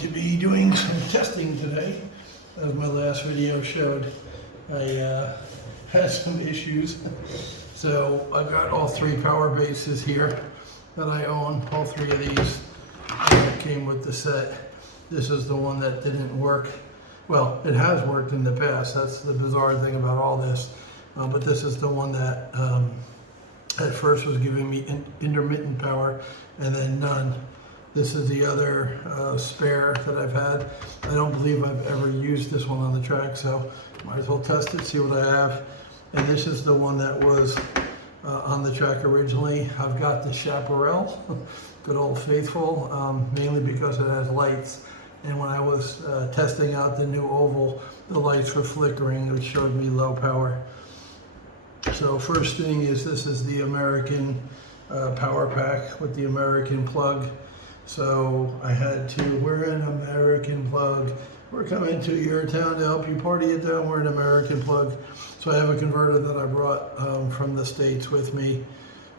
to be doing some testing today. As my last video showed, I had some issues. So I've got all three power bases here that I own, all three of these that came with the set. This is the one that didn't work. Well, it has worked in the past. That's the bizarre thing about all this. But this is the one that at first was giving me intermittent power and then none. This is the other spare that I've had. I don't believe I've ever used this one on the track, so might as well test it, see what I have. And this is the one that was on the track originally. I've got the Chaparral, good old faithful, mainly because it has lights. And when I was testing out the new oval, the lights were flickering, which showed me low power. So first thing is, this is the American power pack with the American plug. So I had to, we're an American plug. We're coming to your town to help you party it down. We're an American plug. So I have a converter that I brought from the States with me.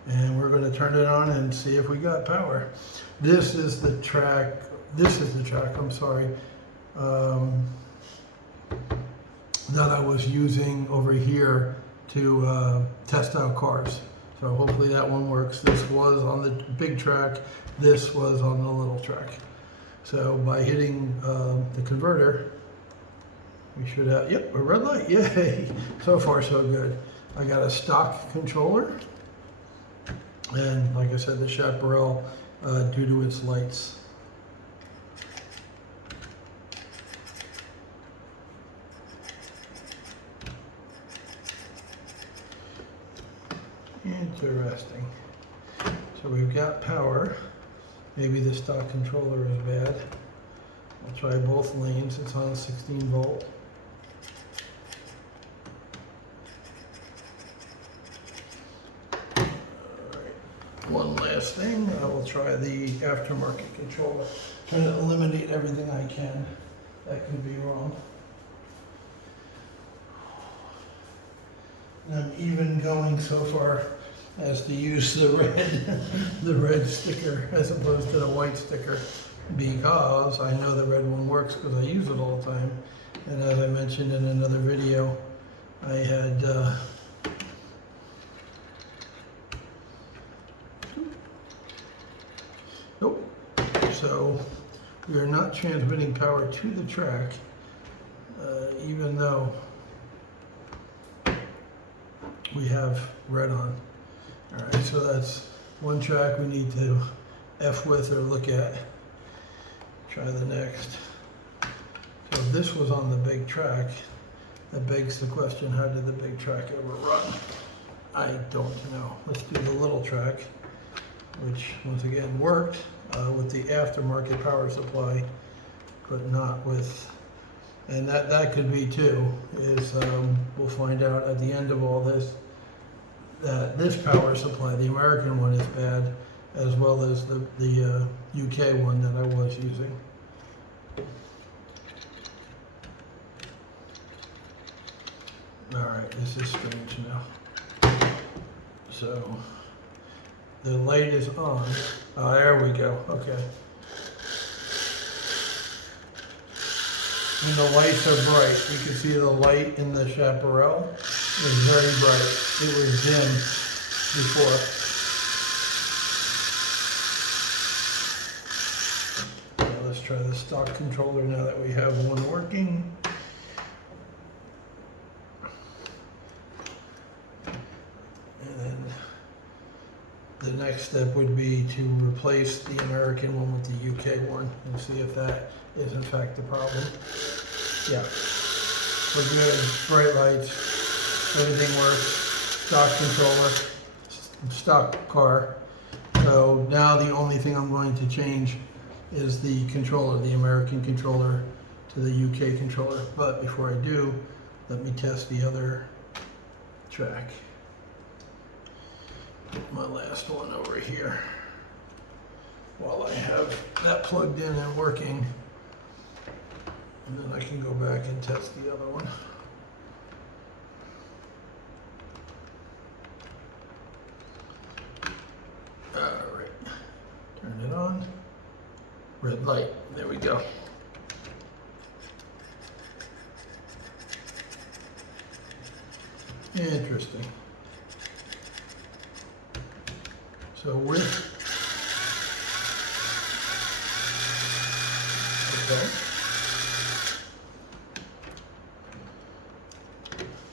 And we're going to turn it on and see if we got power. This is the track, I'm sorry, that I was using over here to test out cars. So hopefully that one works. This was on the big track. This was on the little track. So by hitting the converter, we should have, yep, a red light, yay. So far so good. I got a stock controller. And like I said, the Chaparral due to its lights. Interesting. So we've got power. Maybe the stock controller is bad. I'll try both lanes. It's on 16 volt. Alright. One last thing. I will try the aftermarket controller. Trying to eliminate everything I can that could be wrong. And I'm even going so far as to use the red sticker as opposed to the white sticker, because I know the red one works because I use it all the time. And as I mentioned in another video, I had nope. So we are not transmitting power to the track, even though we have red on. All right, so that's one track we need to F with or look at. Try the next. So if this was on the big track, that begs the question, how did the big track ever run? I don't know. Let's do the little track, which once again worked with the aftermarket power supply, but not with, and that could be too, is we'll find out at the end of all this, that this power supply, the American one, is bad, as well as the UK one that I was using. All right, this is strange now. So the light is on. Oh, there we go. Okay. And the lights are bright. You can see the light in the Chaparral is very bright. It was dim before. Now let's try the stock controller now that we have one working. And then the next step would be to replace the American one with the UK one and see if that is in fact the problem. Yeah, we're good. Bright lights, everything works. Stock controller, stock car. So now the only thing I'm going to change is the controller, the American controller to the UK controller. But before I do, let me test the other track. Get my last one over here while I have that plugged in and working. And then I can go back and test the other one. All right, turn it on. Red light, there we go. Interesting. So with, okay.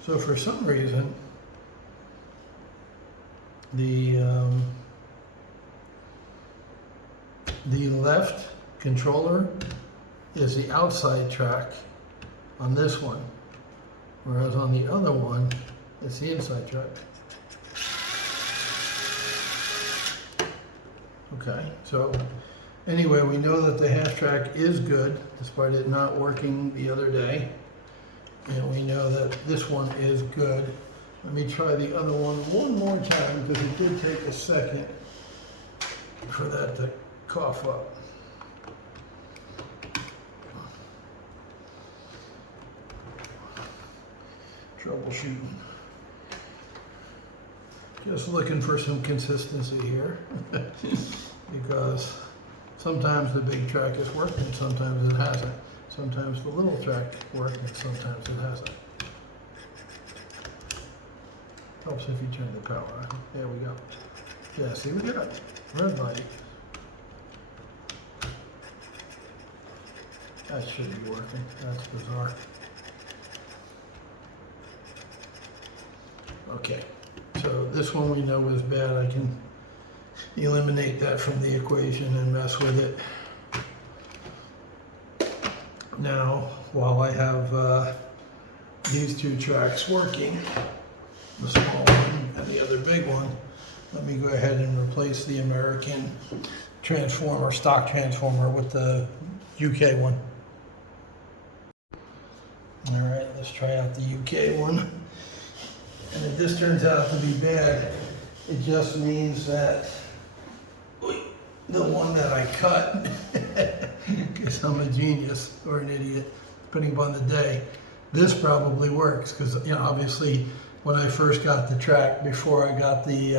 So for some reason, the left controller is the outside track on this one, whereas on the other one, it's the inside track. Okay, so anyway, we know that the half track is good, despite it not working the other day. And we know that this one is good. Let me try the other one more time, because it did take a second for that to cough up. Troubleshooting. Just looking for some consistency here, because sometimes the big track is working, sometimes it hasn't. Sometimes the little track works, and sometimes it hasn't. Helps if you turn the power on. There we go. Yeah, see, we got red light. That should be working. That's bizarre. Okay, so this one we know is bad. I can eliminate that from the equation and mess with it. Now, while I have these two tracks working, the small one and the other big one, let me go ahead and replace the American transformer, stock transformer, with the UK one. All right, let's try out the UK one. And if this turns out to be bad, it just means that the one that I cut, because I'm a genius or an idiot, depending upon the day, this probably works, because obviously when I first got the track, before I got the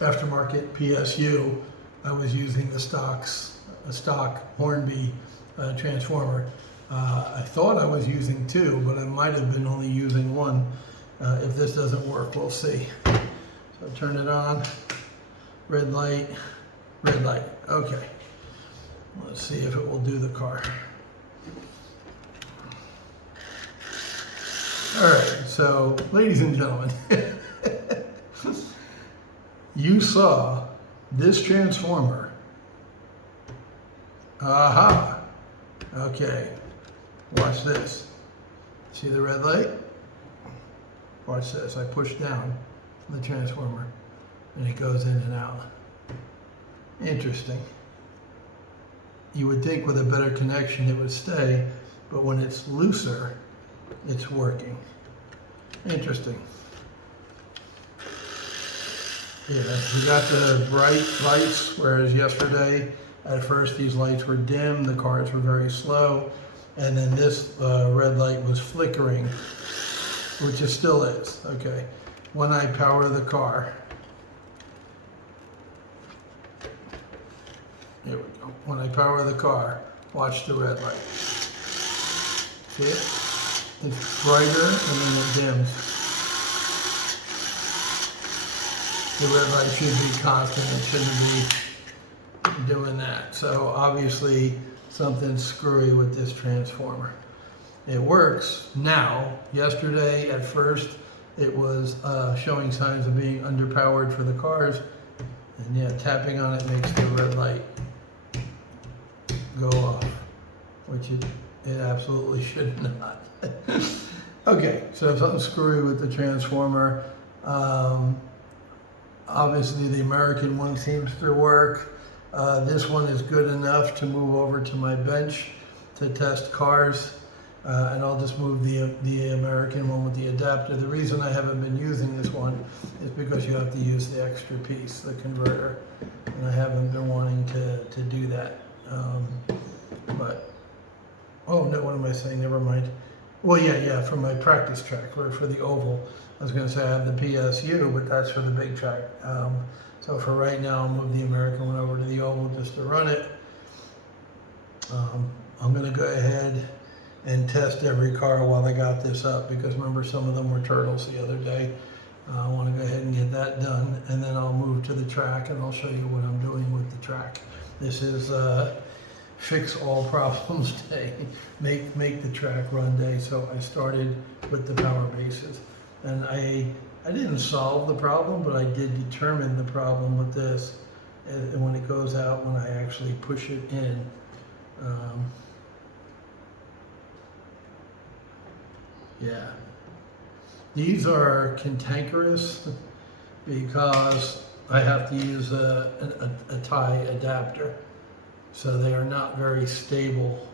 aftermarket PSU, I was using the stock Hornby transformer. I thought I was using two, but I might have been only using one. If this doesn't work, we'll see. So turn it on, red light, red light. Okay, let's see if it will do the car. All right, so ladies and gentlemen, you saw this transformer. Aha, okay, watch this. See the red light? Watch this, I push down the transformer and it goes in and out. Interesting. You would think with a better connection it would stay, but when it's looser, it's working. Interesting. Yeah, we got the bright lights, whereas yesterday, at first these lights were dim, the cars were very slow, and then this red light was flickering, which it still is. Okay, when I power the car, here we go. When I power the car, watch the red light. See it? It's brighter and then it dims. The red light should be constant. It shouldn't be doing that. So obviously something's screwy with this transformer. It works now. Yesterday, at first, it was showing signs of being underpowered for the cars. And yeah, tapping on it makes the red light go off, which it absolutely should not. Okay, so something screwy with the transformer. Obviously, the American one seems to work. This one is good enough to move over to my bench to test cars. And I'll just move the American one with the adapter. The reason I haven't been using this one is because you have to use the extra piece, the converter, and I haven't been wanting to do that. But, oh no, what am I saying? Never mind. Well, yeah, for my practice track, for the oval. I was going to say I have the PSU, but that's for the big track. So for right now, I'll move the American one over to the oval just to run it. I'm going to go ahead and test every car while I got this up, because remember, some of them were turtles the other day. I want to go ahead and get that done, and then I'll move to the track and I'll show you what I'm doing with the track. This is fix all problems day, make the track run day. So I started with the power bases, and I didn't solve the problem, but I did determine the problem with this. And when it goes out, when I actually push it in, yeah, these are cantankerous because I have to use a tie adapter, so they are not very stable,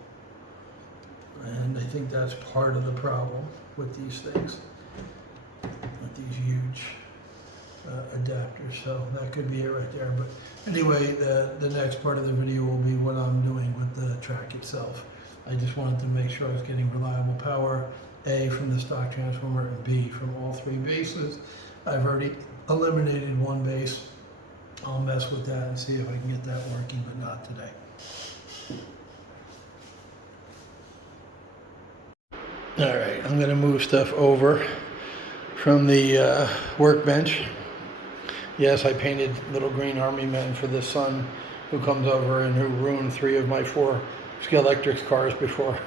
and I think that's part of the problem with these things, with these huge adapters. So that could be it right there. But anyway, the next part of the video will be what I'm doing with the track itself. I just wanted to make sure I was getting reliable power, A, from the stock transformer, and B, from all three bases. I've already eliminated one base. I'll mess with that and see if I can get that working, but not today. All right, I'm gonna move stuff over from the workbench. Yes, I painted little green army men for the son who comes over and who ruined 3 of my 4 Scalextric cars before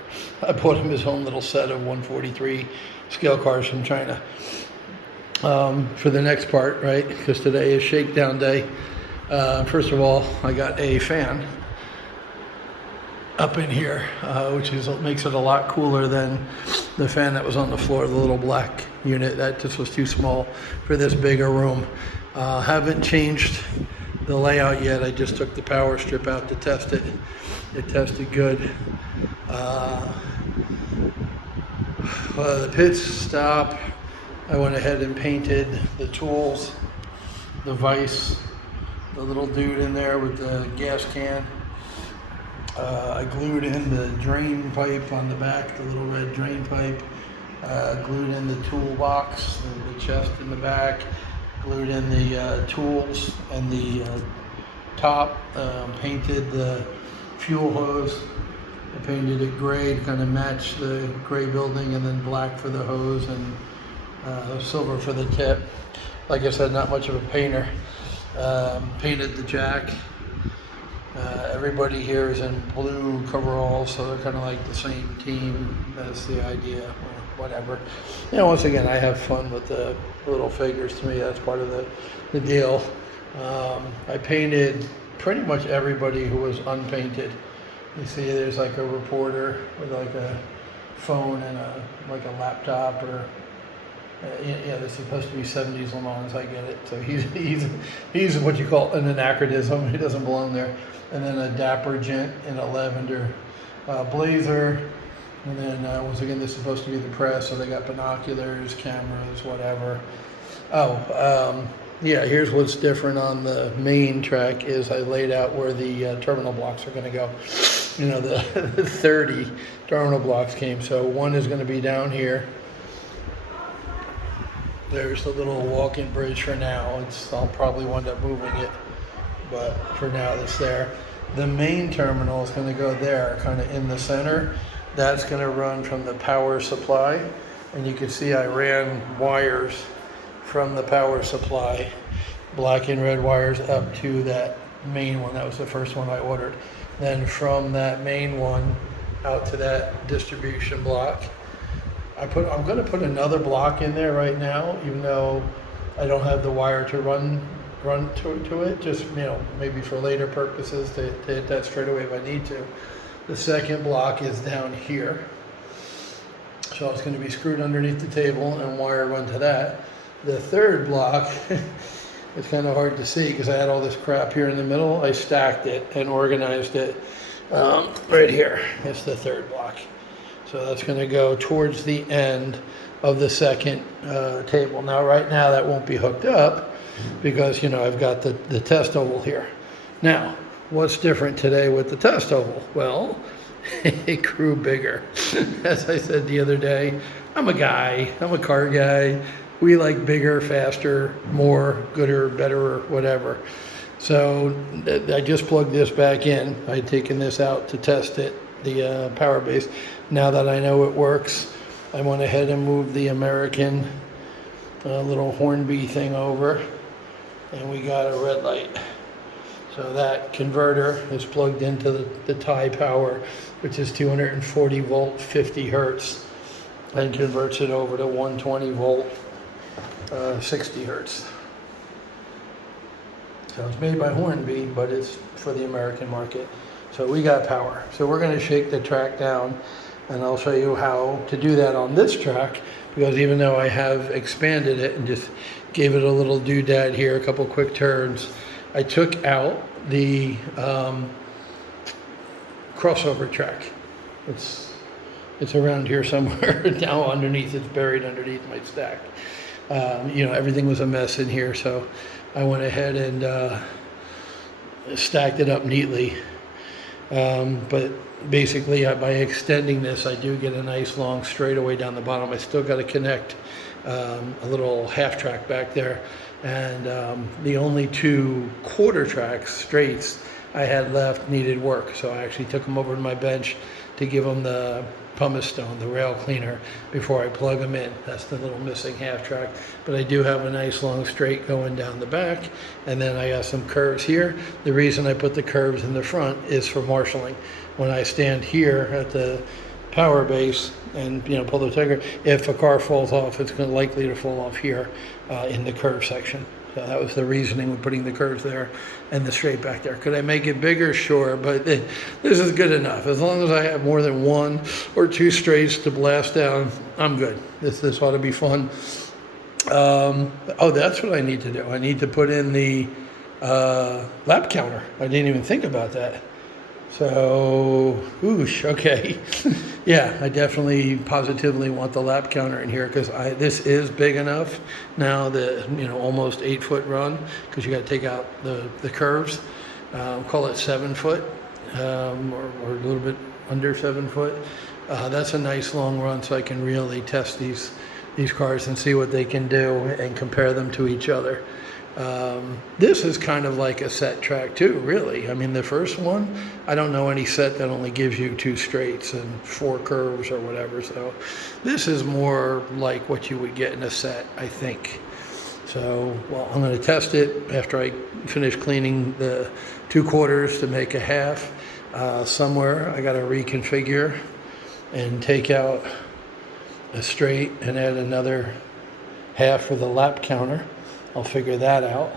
I bought him his own little set of 143 scale cars from China. For the next part, right, because today is shakedown day. First of all, I got a fan up in here, which makes it a lot cooler than the fan that was on the floor, the little black unit. That just was too small for this bigger room. Haven't changed the layout yet. I just took the power strip out to test it. It tested good. The pits stop. I went ahead and painted the tools, the vise, the little dude in there with the gas can. I glued in the drain pipe on the back, the little red drain pipe. Glued in the toolbox, the chest in the back. Glued in the tools and the top. Painted the fuel hose. I painted it gray to kind of match the gray building, and then black for the hose, and silver for the tip. Like I said, not much of a painter. Painted the jack. Everybody here is in blue coveralls, so they're kind of like the same team. That's the idea, or whatever. You know, once again, I have fun with the little figures. To me, that's part of the deal. I painted pretty much everybody who was unpainted. You see, there's like a reporter with like a phone and like a laptop, or yeah, this is supposed to be 70s Le Mans. I get it. So he's what you call an anachronism. He doesn't belong there. And then a dapper gent in a lavender blazer. And then once again, this is supposed to be the press, so they got binoculars, cameras, whatever. Yeah, here's what's different on the main track is I laid out where the terminal blocks are going to go. You know, the 30 terminal blocks came, so one is going to be down here. There's the little walk-in bridge for now. I'll probably wind up moving it, but for now it's there. The main terminal is going to go there, kind of in the center. That's going to run from the power supply, and you can see I ran wires from the power supply, black and red wires, up to that main one. That was the first one I ordered. Then from that main one out to that distribution block. I'm going to put another block in there right now, even though I don't have the wire to run to it. Just, you know, maybe for later purposes to hit that straight away if I need to. The second block is down here, so it's going to be screwed underneath the table and wire run to that. The third block, it's kind of hard to see because I had all this crap here in the middle. I stacked it and organized it right here. It's the third block. So that's going to go towards the end of the second table. Now, right now, that won't be hooked up because, you know, I've got the test oval here. Now, what's different today with the test oval? Well, it grew bigger. As I said the other day, I'm a car guy. We like bigger, faster, more, gooder, better, whatever. So I just plugged this back in. I'd taken this out to test it, the power base. now that I know it works, I went ahead and moved the American little Hornby thing over, and we got a red light. So that converter is plugged into the tie power, which is 240 volt, 50 hertz, and converts it over to 120 volt, 60 hertz. So it's made by Hornby, but it's for the American market. So we got power. So we're going to shake the track down, and I'll show you how to do that on this track, because even though I have expanded it and just gave it a little doodad here, a couple quick turns, I took out the crossover track. It's around here somewhere. Now underneath, it's buried underneath my stack. Everything was a mess in here, so I went ahead and stacked it up neatly. But basically, by extending this, I do get a nice long straightaway down the bottom. I still got to connect a little half track back there, and the only 2 quarter tracks straights I had left needed work, so I actually took them over to my bench to give them the pumice stone, the rail cleaner, before I plug them in. That's the little missing half track, but I do have a nice long straight going down the back, and then I got some curves here. The reason I put the curves in the front is for marshalling. When I stand here at the power base and pull the trigger, if a car falls off, it's likely to fall off here in the curve section. So that was the reasoning with putting the curves there and the straight back there. Could I make it bigger? Sure, but this is good enough. As long as I have more than 1 or 2 straights to blast down, I'm good. This ought to be fun. Oh, that's what I need to do. I need to put in the lap counter. I didn't even think about that. So, oosh, okay. Yeah, I definitely positively want the lap counter in here, because this is big enough now, the almost 8-foot run, because you got to take out the curves. Call it 7 foot, or a little bit under 7 foot. That's a nice long run, so I can really test these cars and see what they can do and compare them to each other. This is kind of like a set track too, really. I mean, the first one, I don't know any set that only gives you 2 straights and 4 curves or whatever. So this is more like what you would get in a set, I think. So, well, I'm going to test it after I finish cleaning the 2 quarters to make a half. Somewhere I got to reconfigure and take out a straight and add another half for the lap counter. I'll figure that out.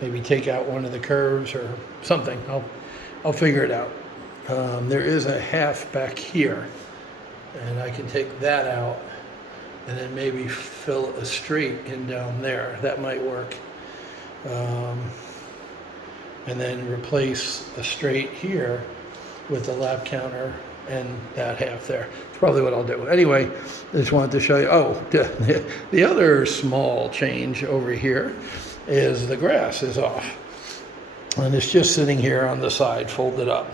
Maybe take out one of the curves or something. I'll figure it out. There is a half back here, and I can take that out and then maybe fill a straight in down there. That might work. And then replace a straight here with the lap counter and that half there. It's probably what I'll do. Anyway, I just wanted to show you. Oh, the other small change over here is the grass is off. And it's just sitting here on the side, folded up.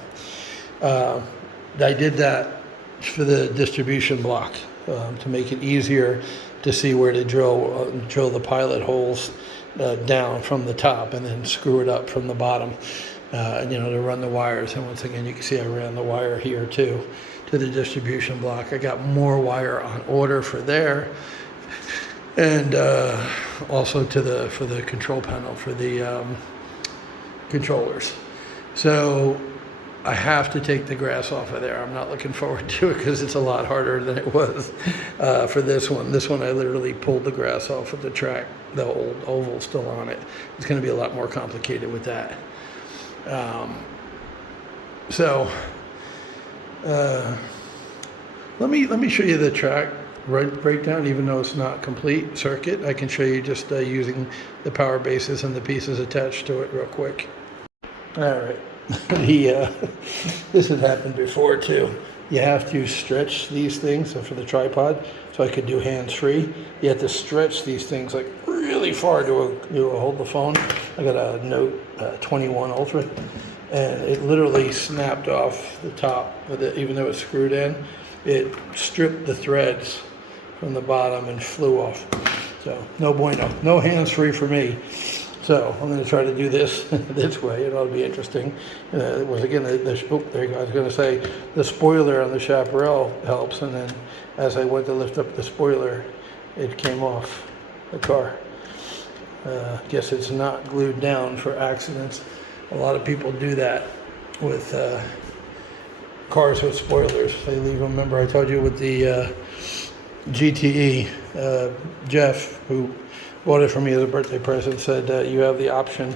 I did that for the distribution block to make it easier to see where to drill the pilot holes down from the top and then screw it up from the bottom. To run the wires. And once again, you can see I ran the wire here too to the distribution block. I got more wire on order for there, and also for the control panel for the controllers. So I have to take the grass off of there. I'm not looking forward to it because it's a lot harder than it was for this one. This one I literally pulled the grass off of the track, the old oval still on it. It's going to be a lot more complicated with that. Let me show you the track breakdown, even though it's not complete circuit. I can show you just using the power bases and the pieces attached to it real quick. All right. This has happened before too. You have to stretch these things. So for the tripod, so I could do hands-free, you have to stretch these things like really far to hold the phone. I got a Note 21 Ultra, and it literally snapped off the top with it, even though it's screwed in. It stripped the threads from the bottom and flew off. So no bueno, no hands-free for me. So I'm going to try to do this this way, and it'll be interesting. Once again, there you go. I was going to say the spoiler on the chaparral helps, and then as I went to lift up the spoiler, it came off the car. Guess it's not glued down for accidents. A lot of people do that with cars with spoilers. They leave them. Remember I told you with the GTE, Jeff, who bought it for me as a birthday present, said you have the option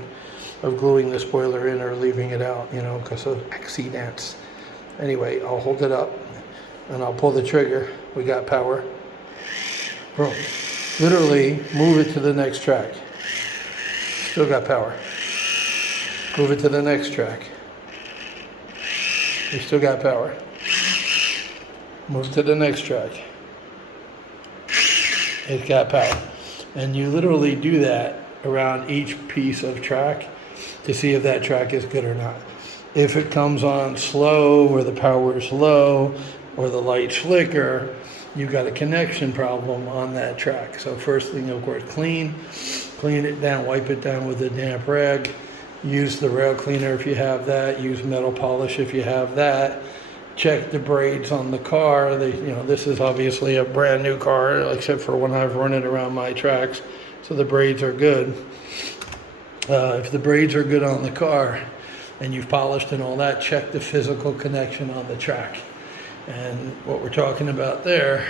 of gluing the spoiler in or leaving it out, because of accidents. Anyway, I'll hold it up and I'll pull the trigger. We got power. Boom. Literally move it to the next track. Still got power. Move it to the next track. We still got power. Move to the next track. It's got power. And you literally do that around each piece of track to see if that track is good or not. If it comes on slow, or the power is low, or the lights flicker, you've got a connection problem on that track. So first thing, of course, clean it down, wipe it down with a damp rag. Use the rail cleaner if you have that. Use metal polish if you have that. Check the braids on the car. This is obviously a brand new car, except for when I've run it around my tracks. So the braids are good. If the braids are good on the car and you've polished and all that, check the physical connection on the track. And what we're talking about there,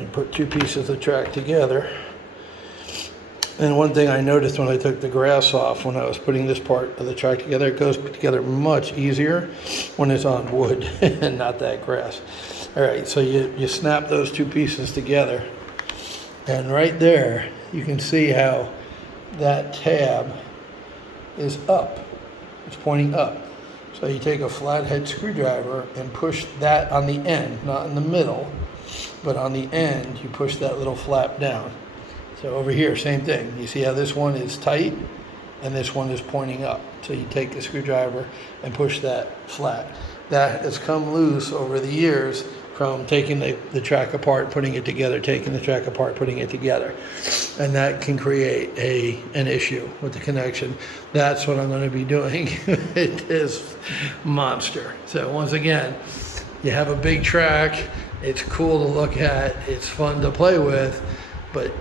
you put two pieces of track together. And one thing I noticed when I took the grass off, when I was putting this part of the track together, it goes together much easier when it's on wood and not that grass. All right, so you snap those two pieces together. And right there, you can see how that tab is up. It's pointing up. So you take a flathead screwdriver and push that on the end, not in the middle, but on the end, you push that little flap down. So over here, same thing. You see how this one is tight and this one is pointing up. So you take the screwdriver and push that flat. That has come loose over the years from taking the track apart, putting it together, taking the track apart, putting it together. And that can create an issue with the connection. That's what I'm going to be doing with this monster. So once again, you have a big track. It's cool to look at. It's fun to play with. But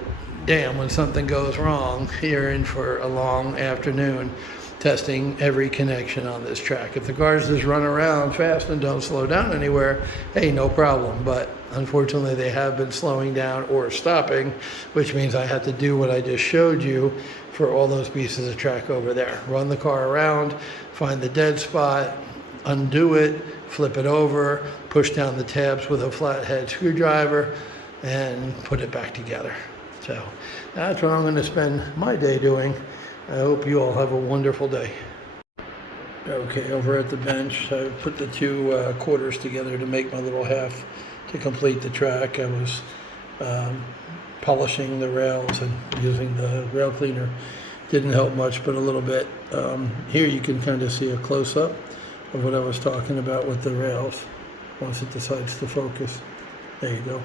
damn, when something goes wrong, you're in for a long afternoon testing every connection on this track. If the cars just run around fast and don't slow down anywhere, hey, no problem. But unfortunately, they have been slowing down or stopping, which means I had to do what I just showed you for all those pieces of track over there. Run the car around, find the dead spot, undo it, flip it over, push down the tabs with a flathead screwdriver, and put it back together. So that's what I'm going to spend my day doing. I hope you all have a wonderful day. Okay, over at the bench, I put the two quarters together to make my little half to complete the track. I was polishing the rails and using the rail cleaner. Didn't help much, but a little bit. Here you can kind of see a close-up of what I was talking about with the rails once it decides to focus. There you go.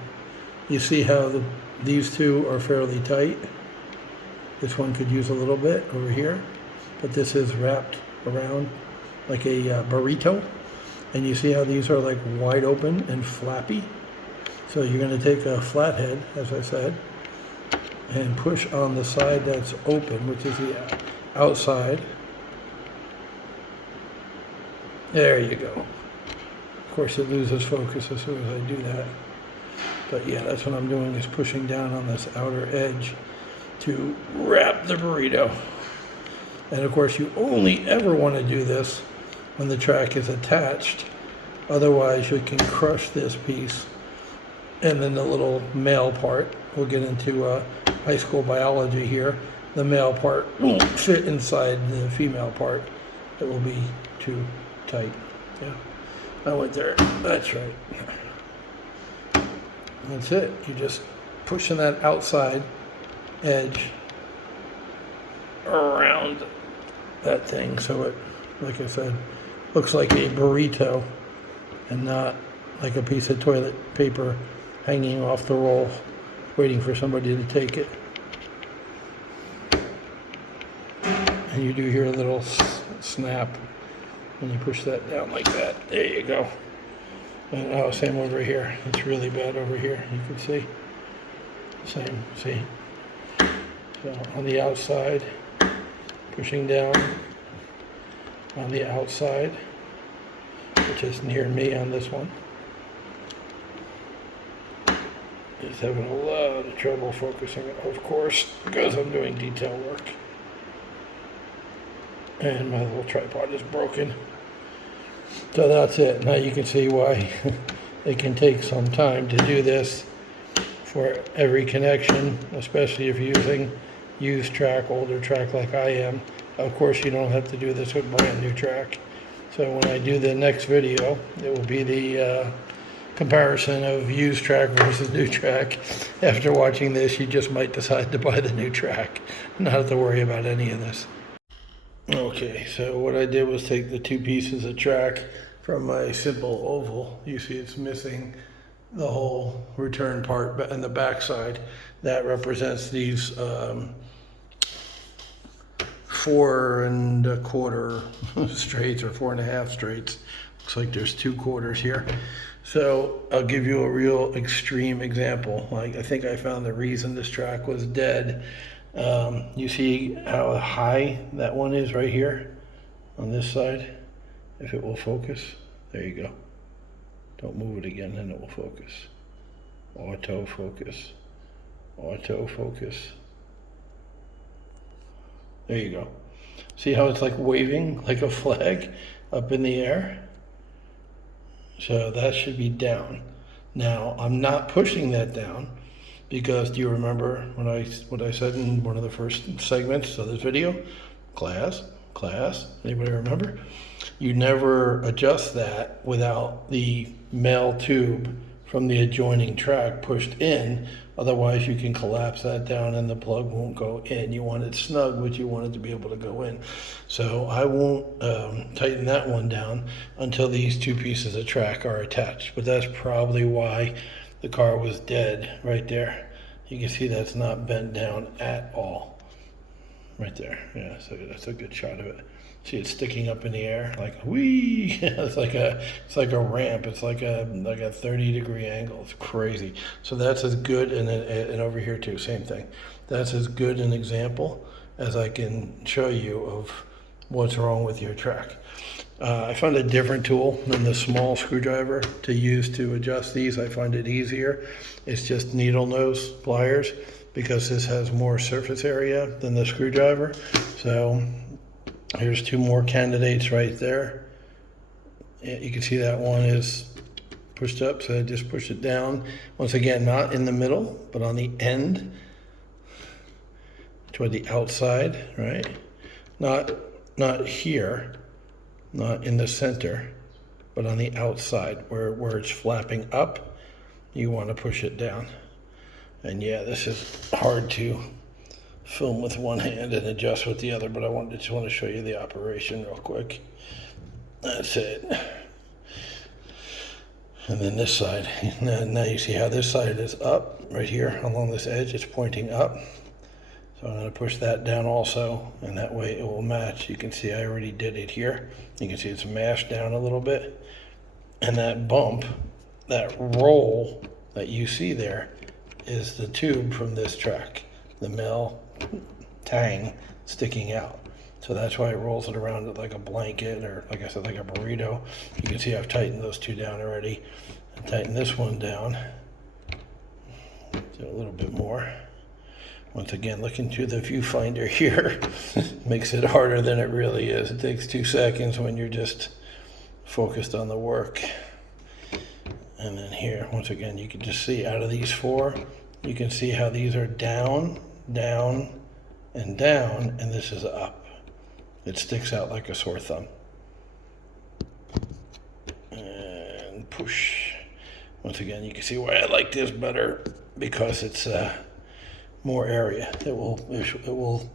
You see how these two are fairly tight. This one could use a little bit over here, but this is wrapped around like a burrito. And you see how these are like wide open and flappy? So you're going to take a flathead, as I said, and push on the side that's open, which is the outside. There you go. Of course, it loses focus as soon as I do that. But yeah, that's what I'm doing, is pushing down on this outer edge to wrap the burrito. And of course, you only ever want to do this when the track is attached. Otherwise, you can crush this piece. And then the little male part, we'll get into high school biology here, the male part won't fit inside the female part. It will be too tight. Yeah, I went there. That's right. That's it. You're just pushing that outside edge around that thing so it, like I said, looks like a burrito and not like a piece of toilet paper hanging off the roll waiting for somebody to take it. And you do hear a little snap when you push that down like that. There you go. And oh, same over here. It's really bad over here. You can see. Same, see? So on the outside, pushing down on the outside, which is near me on this one. It's having a lot of trouble focusing, of course, because I'm doing detail work. And my little tripod is broken. So that's it. Now you can see why it can take some time to do this for every connection, especially if you're using used track, older track like I am. Of course, you don't have to do this with brand new track. So when I do the next video, it will be the comparison of used track versus new track. After watching this, you just might decide to buy the new track, not have to worry about any of this. Okay, so what I did was take the two pieces of track from my simple oval. You see it's missing the whole return part and the back side. That represents these 4 1/4 straights or 4 1/2 straights. Looks like there's 2 quarters here. So I'll give you a real extreme example. Like, I think I found the reason this track was dead. You see how high that one is right here on this side? If it will focus, there you go. Don't move it again and it will focus. Auto focus, auto focus. There you go. See how it's like waving like a flag up in the air? So that should be down. Now I'm not pushing that down because, do you remember what I said in one of the first segments of this video? Class, anybody remember? You never adjust that without the male tube from the adjoining track pushed in. Otherwise you can collapse that down and the plug won't go in. You want it snug, but you want it to be able to go in. So I won't tighten that one down until these two pieces of track are attached. But that's probably why the car was dead right there. You can see that's not bent down at all. Right there, yeah, so that's a good shot of it. See, it's sticking up in the air like whee. it's like a ramp. It's like a 30-degree angle. It's crazy. So that's as good, and over here too, same thing. That's as good an example as I can show you of what's wrong with your track. I found a different tool than the small screwdriver to use to adjust these. I find it easier. It's just needle nose pliers, because this has more surface area than the screwdriver. So here's 2 more candidates right there. You can see that one is pushed up, so I just push it down. Once again, not in the middle, but on the end, toward the outside, right? Not here, not in the center, but on the outside where it's flapping up, you want to push it down. And yeah, this is hard to film with one hand and adjust with the other, but I just want to show you the operation real quick. That's it. And then this side, now you see how this side is up right here along this edge, it's pointing up. So I'm going to push that down also, and that way it will match. You can see I already did it here. You can see it's mashed down a little bit. And that bump, that roll that you see there, is the tube from this track, the male tang sticking out. So that's why it rolls it around like a blanket, or like I said, like a burrito. You can see I've tightened those 2 down already. And tighten this one down. Do a little bit more. Once again, look into the viewfinder here. Makes it harder than it really is. It takes 2 seconds when you're just focused on the work. And then here, once again, you can just see out of these 4, you can see how these are down, down, and down, and this is up. It sticks out like a sore thumb. And push. Once again, you can see why I like this better, because it's more area. It will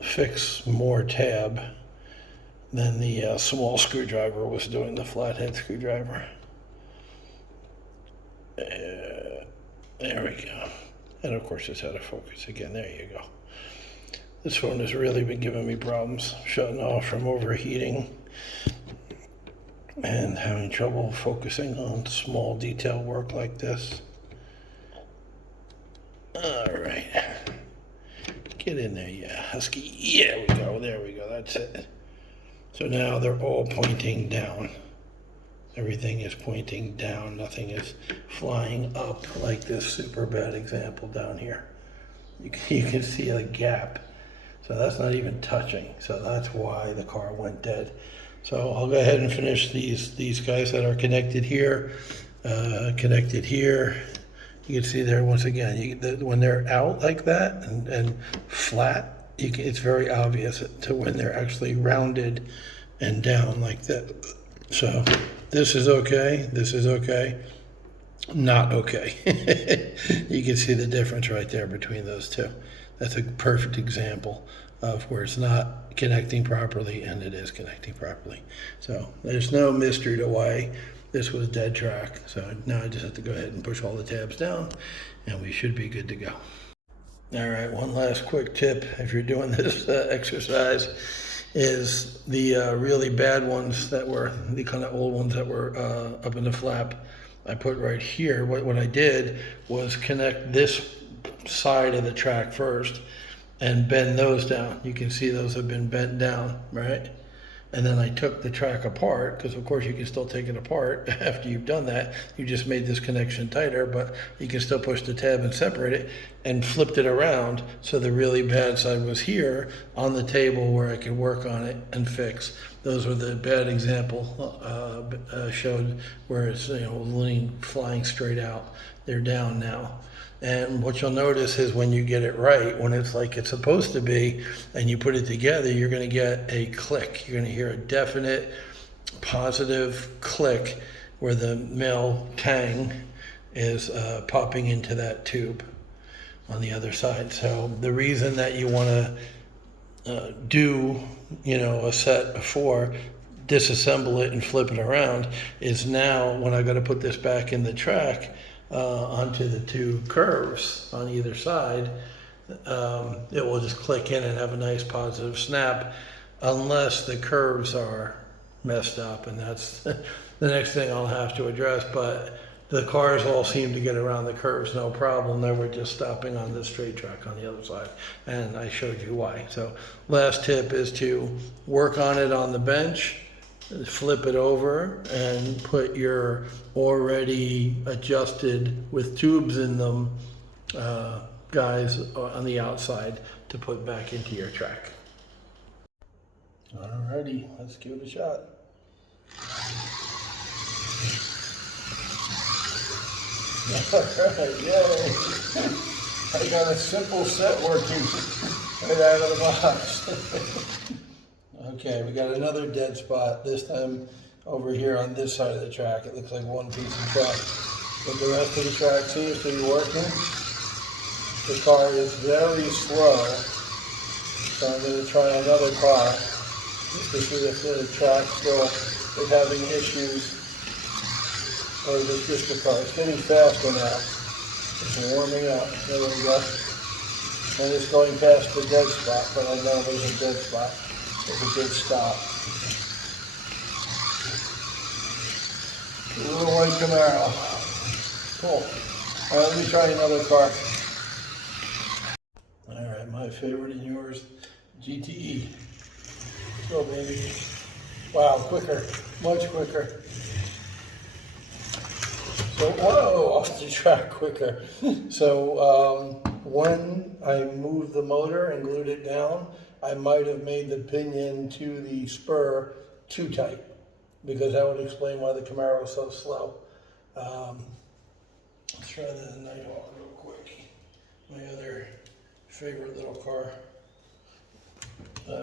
fix more tab than the small screwdriver was doing, the flathead screwdriver. There we go. And of course it's out of focus again. There you go. This phone has really been giving me problems, shutting off from overheating and having trouble focusing on small detail work like this. All right. Get in there, yeah, Husky. Yeah, we go. There we go. That's it. So now they're all pointing down. Everything is pointing down. Nothing is flying up like this super bad example down here. You can see a gap. So that's not even touching. So that's why the car went dead. So I'll go ahead and finish these guys that are connected here. Connected here. You can see there once again, when they're out like that and flat, it's very obvious to when they're actually rounded and down like that. So this is okay, this is okay, not okay. You can see the difference right there between those two. That's a perfect example of where it's not connecting properly and it is connecting properly. So there's no mystery to why this was dead track. So now I just have to go ahead and push all the tabs down and we should be good to go. All right, one last quick tip if you're doing this exercise is the really bad ones that were the kind of old ones that were up in the flap. I put right here. What I did was connect this side of the track first and bend those down. You can see those have been bent down, right? And then I took the track apart, because of course you can still take it apart after you've done that. You just made this connection tighter, but you can still push the tab and separate it, and flipped it around so the really bad side was here on the table where I could work on it and fix. Those were the bad example showed where it's leaning, flying straight out. They're down now. And what you'll notice is when you get it right, when it's like it's supposed to be, and you put it together, you're going to get a click. You're going to hear a definite positive click where the male tang is popping into that tube on the other side. So the reason that you want to do, a set of 4, disassemble it and flip it around is now when I got to put this back in the track, onto the 2 curves on either side, it will just click in and have a nice positive snap unless the curves are messed up, and that's the next thing I'll have to address. But the cars all seem to get around the curves no problem. They were just stopping on the straight track on the other side, and I showed you why. So last tip is to work on it on the bench, flip it over and put your already adjusted with tubes in them guys on the outside to put back into your track. Alrighty, let's give it a shot. Alright, yay! I got a simple set working right out of the box. Okay, we got another dead spot, this time over here on this side of the track. It looks like one piece of track, but the rest of the track seems to be working. The car is very slow, so I'm going to try another car just to see if the track still is having issues, or is it just the car? It's getting faster now. It's warming up. There we go. And it's going past the dead spot, but I know there's a dead spot. It's a good stop. A little white Camaro. Cool. All right, let me try another car. All right, my favorite and yours, GTE. Let's go, baby. Wow, quicker, much quicker. So, whoa, off the track quicker. So, when I moved the motor and glued it down, I might have made the pinion to the spur too tight, because that would explain why the Camaro is so slow. Let's try the Nighthawk real quick. My other favorite little car.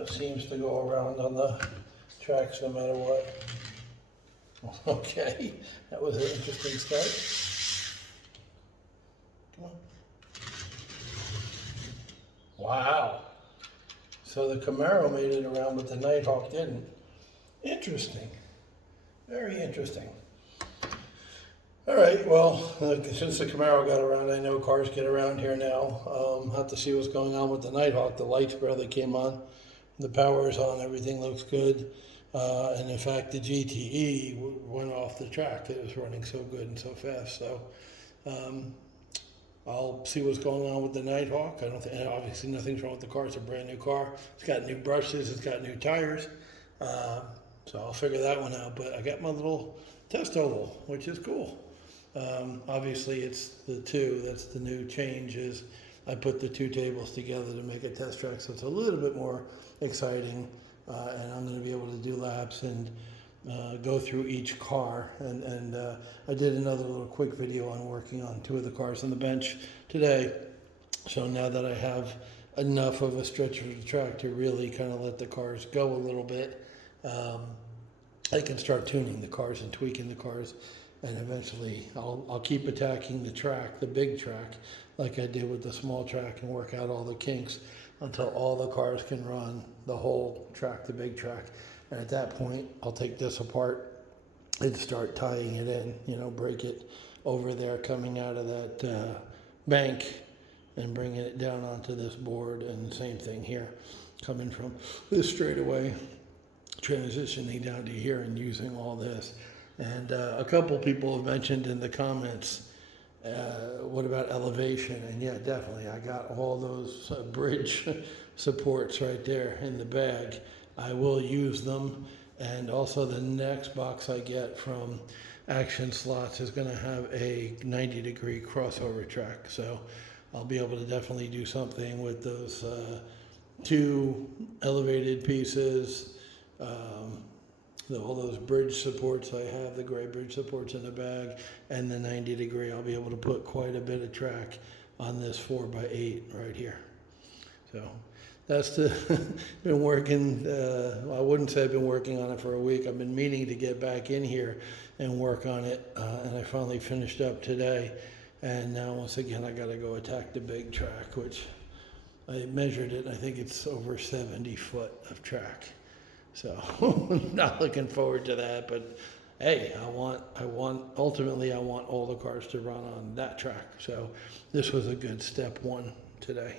Seems to go around on the tracks no matter what. Okay, that was an interesting start. Come on. Wow. So the Camaro made it around, but the Nighthawk didn't. Interesting. Very interesting. All right, well, since the Camaro got around, I know cars get around here now. Have to see what's going on with the Nighthawk. The lights barely came on. The power's on, everything looks good. And in fact, the GTE went off the track. It was running so good and so fast. So I'll see what's going on with the Nighthawk. I don't think, obviously nothing's wrong with the car. It's a brand new car. It's got new brushes. It's got new tires. So I'll figure that one out. But I got my little test oval, which is cool. Obviously it's the two. That's the new change is I put the two tables together to make a test track. So it's a little bit more exciting. And I'm going to be able to do laps and go through each car. And I did another little quick video on working on two of the cars on the bench today. So now that I have enough of a stretch of the track to really kind of let the cars go a little bit, I can start tuning the cars and tweaking the cars. And eventually I'll keep attacking the track, the big track, like I did with the small track, and work out all the kinks until all the cars can run the whole track, the big track. And at that point, I'll take this apart and start tying it in, you know, break it over there coming out of that bank and bringing it down onto this board. And same thing here, coming from this straightaway, transitioning down to here and using all this. And a couple people have mentioned in the comments, what about elevation? And yeah, definitely. I got all those bridge supports right there in the bag. I will use them. And also the next box I get from Action Slots is going to have a 90-degree crossover track. So I'll be able to definitely do something with those two elevated pieces. All those bridge supports I have, the gray bridge supports in the bag, and the 90-degree, I'll be able to put quite a bit of track on this 4x8 right here. So that's been working, I wouldn't say I've been working on it for a week. I've been meaning to get back in here and work on it, and I finally finished up today. And now once again, I gotta go attack the big track, which I measured it, and I think it's over 70 foot of track. So not looking forward to that, but hey, ultimately I want all the cars to run on that track. So this was a good step one today.